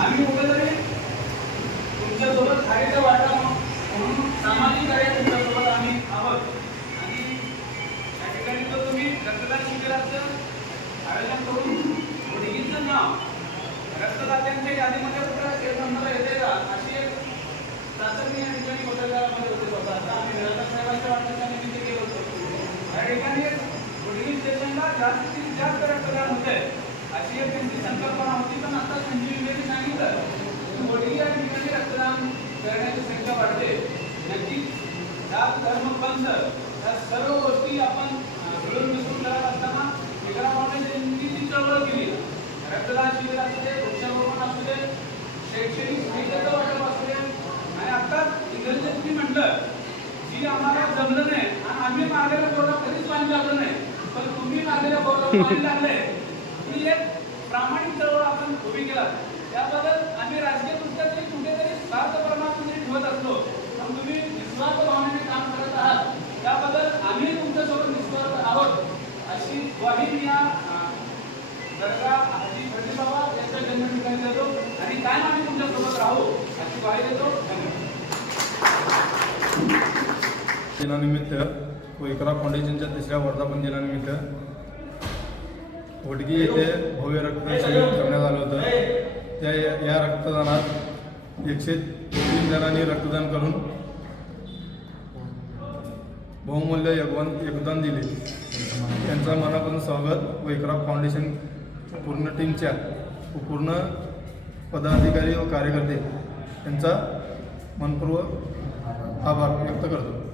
आम्ही कुठेतरी तुमच्यासोबत खायचं वाटा म्हणून सामाजिक कार्य तुमच्यासोबत आम्ही आहोत आणि या ठिकाणी तो तुम्ही रक्तदान शिबिराचं आयोजन करून मुलगीचं नाव रक्तदात्यांच्या यादीमध्ये कुठे नंबर येते का अशी एक चाचणी या ठिकाणी कोटरगावामध्ये होते होता. आता आम्ही निराधार साहेबांच्या वाटण्याच्या निमित्त केलं होतं. या ठिकाणी मुलगी स्टेशनला जास्तीत जास्त रक्तदान होते अशी एक त्यांची संकल्पना होती. पण आता संजीवनी सांगितलं मुलगी या ठिकाणी रक्तदान करण्याची संख्या वाढते. नक्कीच जात धर्म पंथ या सर्व गोष्टी आपण मिळून मिसळून करत असताना विक्रा फाउंडेशनची जी चळवळ केली रक्तदान शिबिर असू दे वृक्षारोपण असू दे शैक्षणिक साहित्याचं वाटप असू दे आणि आत्ताच इंग्रजीत तुम्ही म्हटलं जी आम्हाला जमलं नाही आणि आम्ही मारलेलं बोर्ड कधीच पाणी लागलं नाही पण तुम्ही मारलेल्या बोर्डावर पाणी लागले ही एक प्रामाणिक चळवळ आपण उभी केला. त्याबद्दल आम्ही राजकीय दृष्ट्या कुठेतरी स्वार्थ परमात्मा ठेवत असलो पण तुम्ही निस्वार्थ भावनेने काम करत आहात त्याबद्दल आम्ही तुमच्यासोबत निस्वार्थ आहोत अशी ग्वाही मी या दर्गा हाजी प्रतिबाबा यांच्या जन्मदिनी देतो आणि कायम आम्ही तुमच्यासोबत राहू अशी ग्वाही देतो. दिनानिमित्त व विक्रा फाउंडेशनच्या 3ऱ्या वर्धापन दिनानिमित्त वडगी येथे भव्य रक्तदान शिबिर ठेवण्यात आलं होतं. या रक्तदानात 103 जणांनी रक्तदान करून बहुमूल्य योगदान दिले. त्यांचं मनापासून स्वागत व विक्रा फाउंडेशन पूर्ण टीमच्या पूर्ण पदाधिकारी व कार्यकर्ते यांचा मनपूर्वक आभार व्यक्त करतो.